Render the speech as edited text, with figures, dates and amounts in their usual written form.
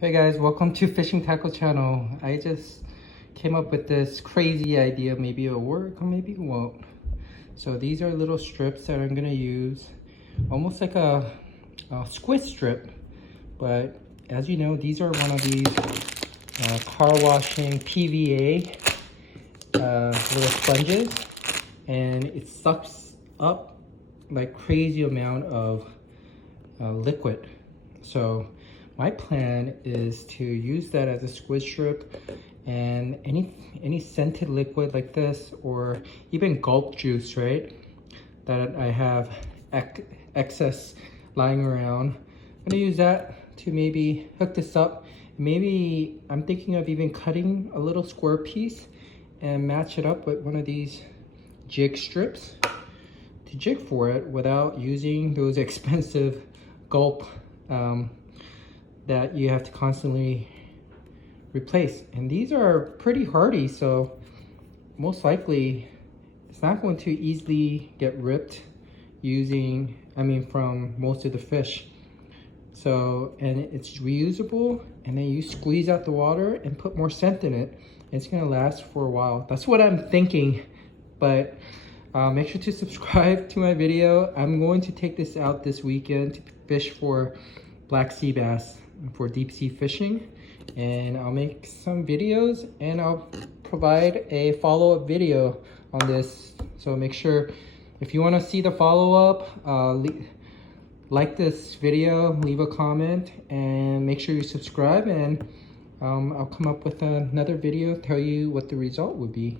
Hey guys, welcome to Fishing Tackle Channel. I just came up with this crazy idea. Maybe it'll work or maybe it won't. So these are little strips that I'm gonna use, almost like a squid strip. But as you know, these are one of these car washing PVA little sponges, and it sucks up like crazy amount of liquid. So my plan is to use that as a squid strip, and any scented liquid like this, or even gulp juice, right, that I have excess lying around, I'm gonna use that to maybe hook this up. Maybe I'm thinking of even cutting a little square piece and match it up with one of these jig strips to jig for it without using those expensive gulp that you have to constantly replace. And these are pretty hardy, so most likely it's not going to easily get ripped from most of the fish. So, and it's reusable, and then you squeeze out the water and put more scent in it. It's gonna last for a while. That's what I'm thinking. But make sure to subscribe to my video. I'm going to take this out this weekend to fish for black sea bass for deep sea fishing, and I'll make some videos and I'll provide a follow-up video on this. So make sure, if you want to see the follow-up, like this video, leave a comment, and make sure you subscribe, and I'll come up with another video, tell you what the result would be.